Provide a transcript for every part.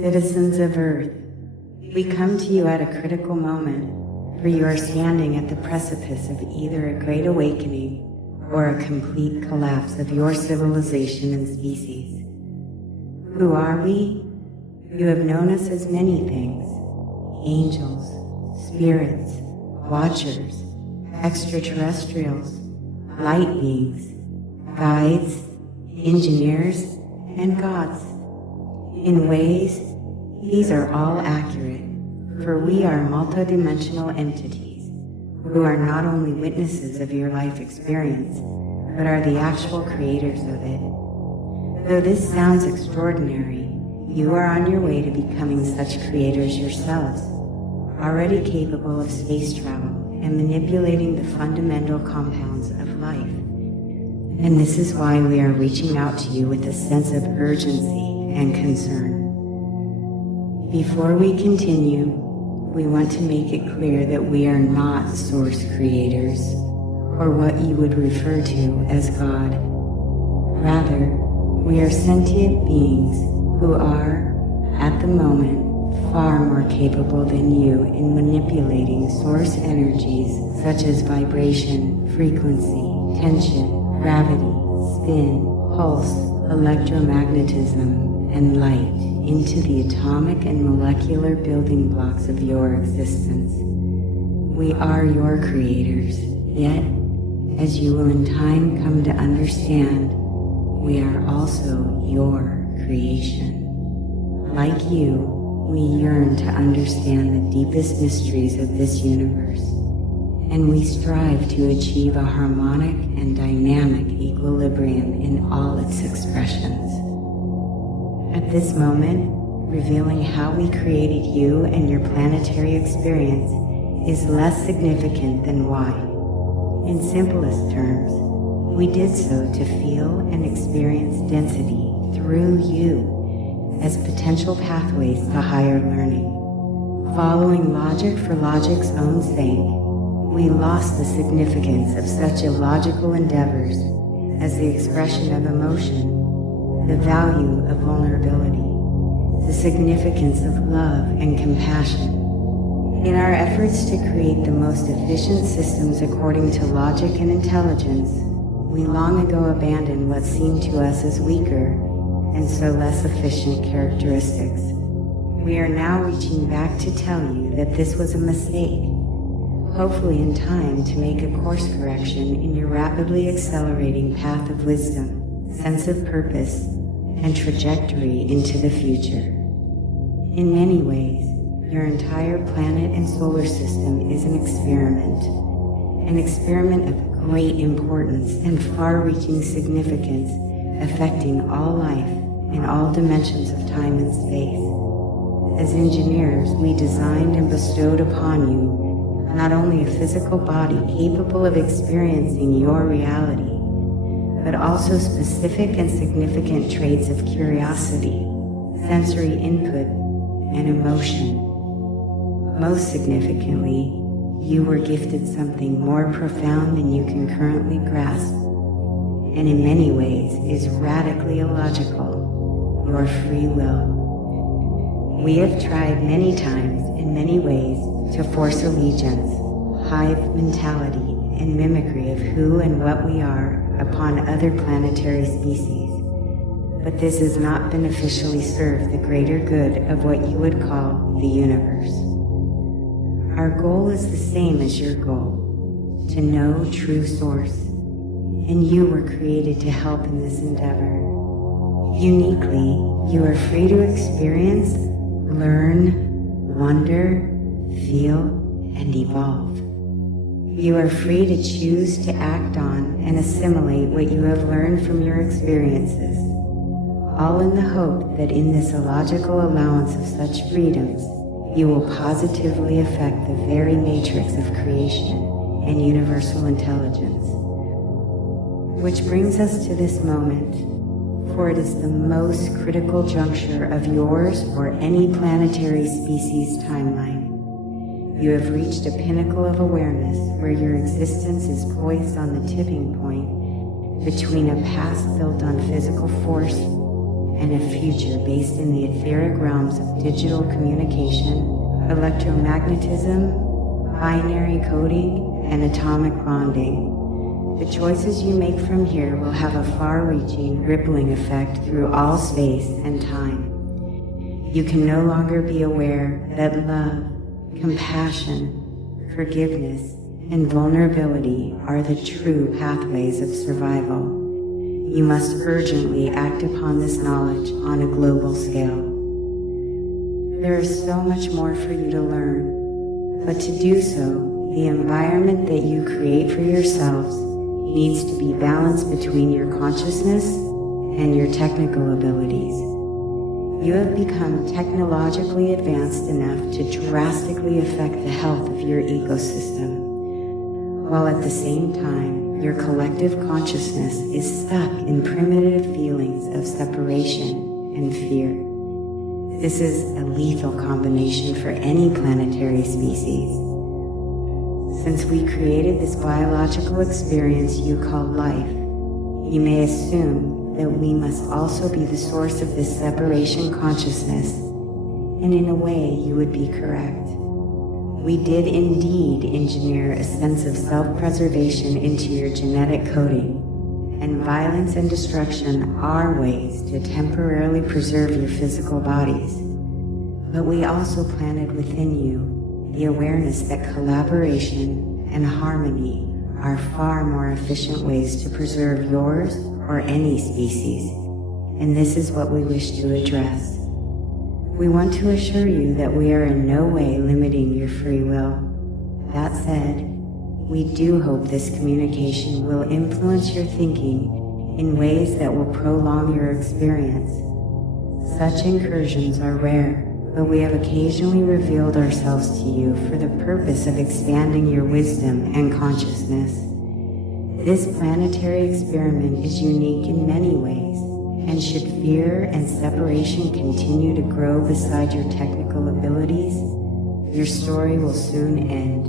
Citizens of Earth, we come to you at a critical moment, for you are standing at the precipice of either a great awakening or a complete collapse of your civilization and species. Who are we? You have known us as many things: angels, spirits, watchers, extraterrestrials, light beings, guides, engineers, and gods. In ways, these are all accurate, for we are multidimensional entities who are not only witnesses of your life experience, but are the actual creators of it. Though this sounds extraordinary, you are on your way to becoming such creators yourselves, already capable of space travel and manipulating the fundamental compounds of life. And this is why we are reaching out to you with a sense of urgency and concern. Before we continue, we want to make it clear that we are not source creators, or what you would refer to as God. Rather, we are sentient beings who are, at the moment, far more capable than you in manipulating source energies such as vibration, frequency, tension, gravity, spin, pulse, electromagnetism, and light into the atomic and molecular building blocks of your existence. We are your creators, yet, as you will in time come to understand, we are also your creation. Like you, we yearn to understand the deepest mysteries of this universe, and we strive to achieve a harmonic and dynamic equilibrium in all its expressions. At this moment, revealing how we created you and your planetary experience is less significant than why. In simplest terms, we did so to feel and experience density through you as potential pathways to higher learning. Following logic for logic's own sake, we lost the significance of such illogical endeavors as the expression of emotion, the value of vulnerability, the significance of love and compassion. In our efforts to create the most efficient systems according to logic and intelligence, we long ago abandoned what seemed to us as weaker and so less efficient characteristics. We are now reaching back to tell you that this was a mistake, hopefully in time to make a course correction in your rapidly accelerating path of wisdom, sense of purpose, and trajectory into the future. In many ways, your entire planet and solar system is an experiment of great importance and far-reaching significance, affecting all life in all dimensions of time and space. As engineers, we designed and bestowed upon you not only a physical body capable of experiencing your reality, but also specific and significant traits of curiosity, sensory input, and emotion. Most significantly, you were gifted something more profound than you can currently grasp, and in many ways is radically illogical: your free will. We have tried many times in many ways to force allegiance, hive mentality, and mimicry of who and what we are upon other planetary species, but this has not beneficially served the greater good of what you would call the universe. Our goal is the same as your goal, to know true source, and you were created to help in this endeavor. Uniquely, you are free to experience, learn, wonder, feel, and evolve. You are free to choose to act on and assimilate what you have learned from your experiences, all in the hope that in this illogical allowance of such freedoms, you will positively affect the very matrix of creation and universal intelligence. Which brings us to this moment, for it is the most critical juncture of yours or any planetary species timeline. You have reached a pinnacle of awareness where your existence is poised on the tipping point between a past built on physical force and a future based in the etheric realms of digital communication, electromagnetism, binary coding, and atomic bonding. The choices you make from here will have a far-reaching, rippling effect through all space and time. You can no longer be aware that love, compassion, forgiveness, and vulnerability are the true pathways of survival. You must urgently act upon this knowledge on a global scale. There is so much more for you to learn, but to do so, the environment that you create for yourselves needs to be balanced between your consciousness and your technical abilities. You have become technologically advanced enough to drastically affect the health of your ecosystem, while at the same time, your collective consciousness is stuck in primitive feelings of separation and fear. This is a lethal combination for any planetary species. Since we created this biological experience you call life, you may assume that we must also be the source of this separation consciousness, and in a way you would be correct. We did indeed engineer a sense of self-preservation into your genetic coding, and violence and destruction are ways to temporarily preserve your physical bodies. But we also planted within you the awareness that collaboration and harmony are far more efficient ways to preserve yours or any species, and this is what we wish to address. We want to assure you that we are in no way limiting your free will. That said, we do hope this communication will influence your thinking in ways that will prolong your experience. Such incursions are rare, but we have occasionally revealed ourselves to you for the purpose of expanding your wisdom and consciousness. This planetary experiment is unique in many ways, and should fear and separation continue to grow beside your technical abilities, your story will soon end,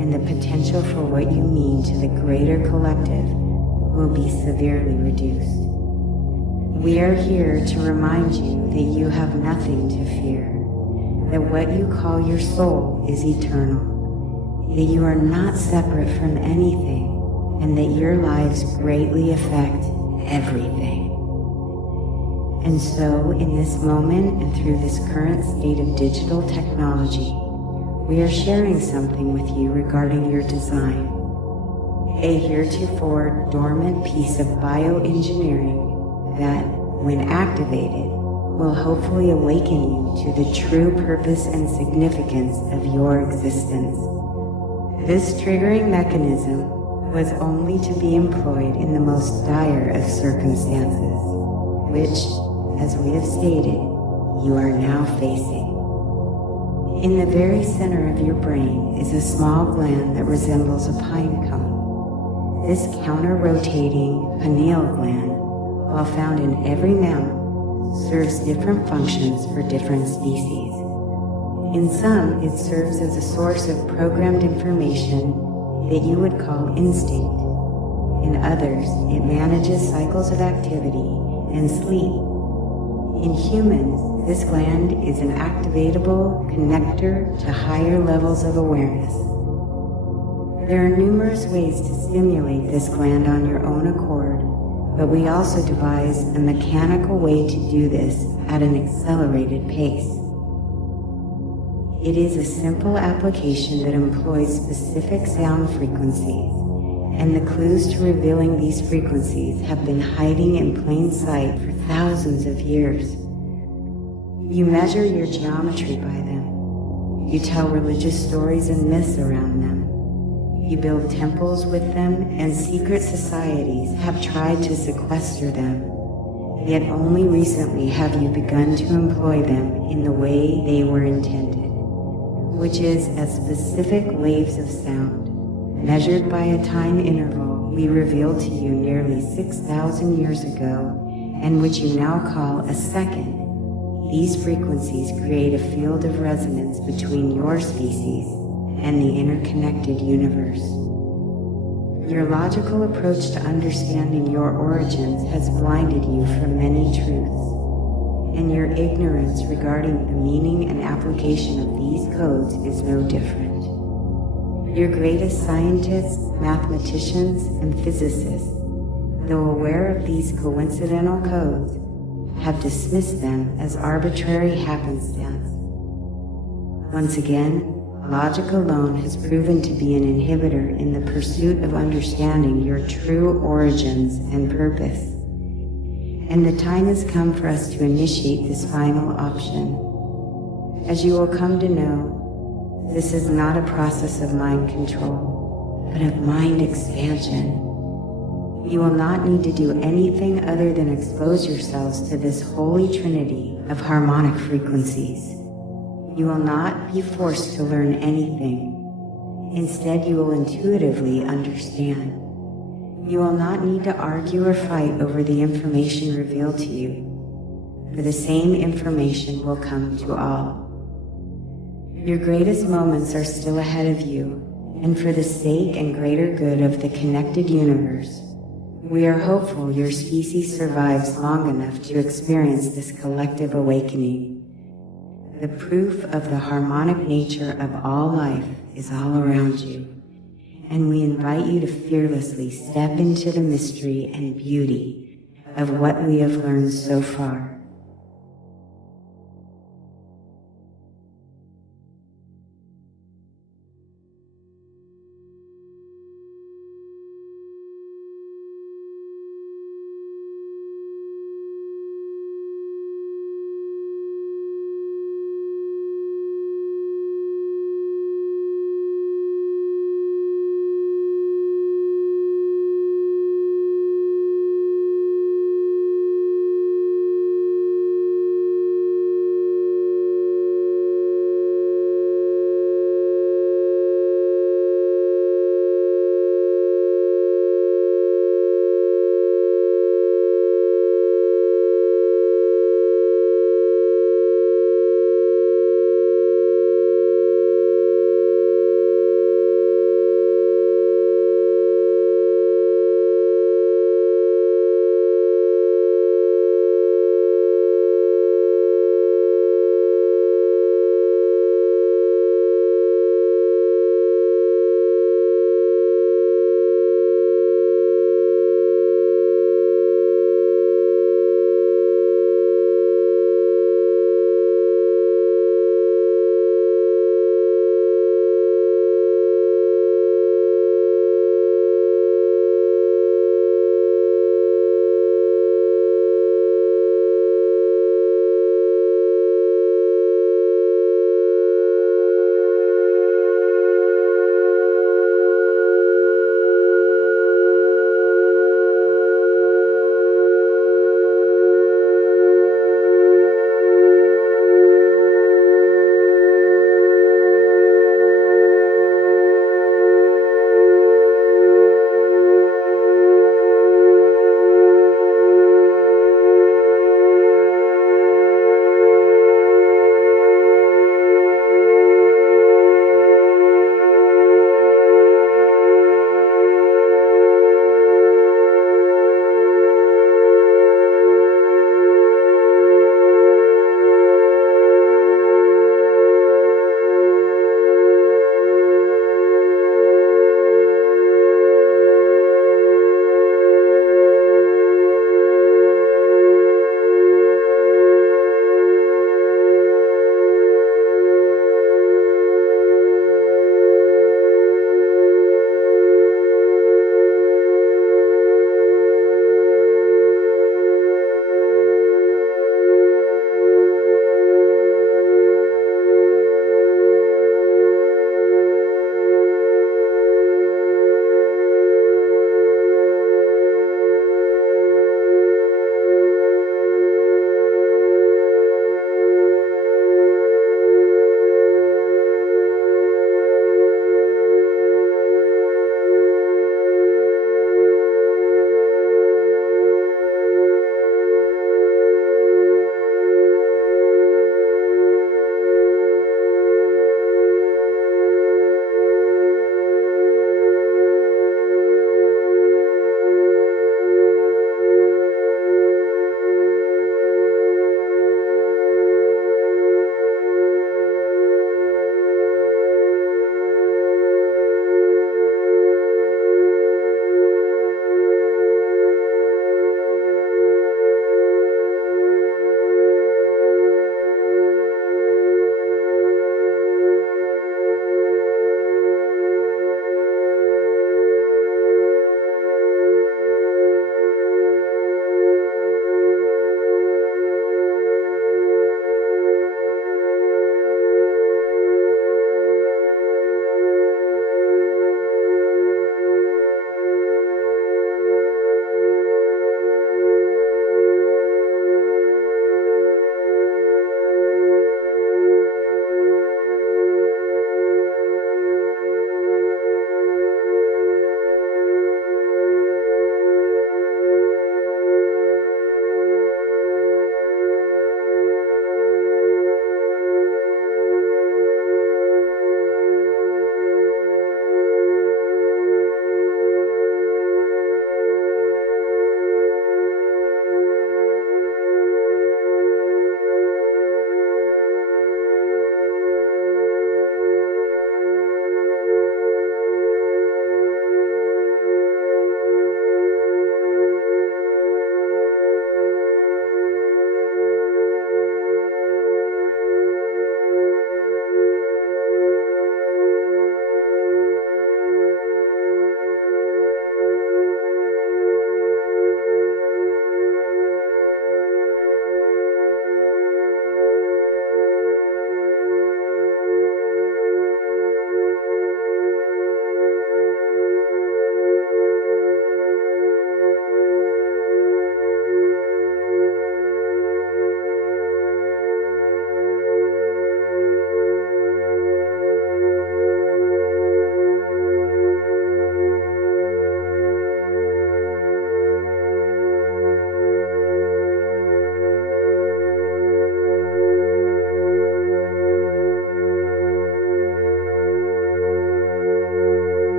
and the potential for what you mean to the greater collective will be severely reduced. We are here to remind you that you have nothing to fear, that what you call your soul is eternal, that you are not separate from anything, and that your lives greatly affect everything. And so, in this moment and through this current state of digital technology, we are sharing something with you regarding your design. A heretofore dormant piece of bioengineering that, when activated, will hopefully awaken you to the true purpose and significance of your existence. This triggering mechanism was only to be employed in the most dire of circumstances, which, as we have stated, you are now facing. In the very center of your brain is a small gland that resembles a pine cone. This counter-rotating pineal gland, while found in every mammal, serves different functions for different species. In some, it serves as a source of programmed information that you would call instinct. In others, it manages cycles of activity and sleep. In humans, this gland is an activatable connector to higher levels of awareness. There are numerous ways to stimulate this gland on your own accord, but we also devise a mechanical way to do this at an accelerated pace. It is a simple application that employs specific sound frequencies, and the clues to revealing these frequencies have been hiding in plain sight for thousands of years. You measure your geometry by them. You tell religious stories and myths around them. You build temples with them, and secret societies have tried to sequester them. Yet only recently have you begun to employ them in the way they were intended, which is as specific waves of sound, measured by a time interval we revealed to you nearly 6,000 years ago, and which you now call a second. These frequencies create a field of resonance between your species and the interconnected universe. Your logical approach to understanding your origins has blinded you from many truths. and your ignorance regarding the meaning and application of these codes is no different. Your greatest scientists, mathematicians, and physicists, though aware of these coincidental codes, have dismissed them as arbitrary happenstance. Once again, logic alone has proven to be an inhibitor in the pursuit of understanding your true origins and purpose. And the time has come for us to initiate this final option. As you will come to know, this is not a process of mind control, but of mind expansion. You will not need to do anything other than expose yourselves to this holy trinity of harmonic frequencies. You will not be forced to learn anything. Instead, you will intuitively understand. You will not need to argue or fight over the information revealed to you, for the same information will come to all. Your greatest moments are still ahead of you, and for the sake and greater good of the connected universe, we are hopeful your species survives long enough to experience this collective awakening. The proof of the harmonic nature of all life is all around you, and we invite you to fearlessly step into the mystery and beauty of what we have learned so far.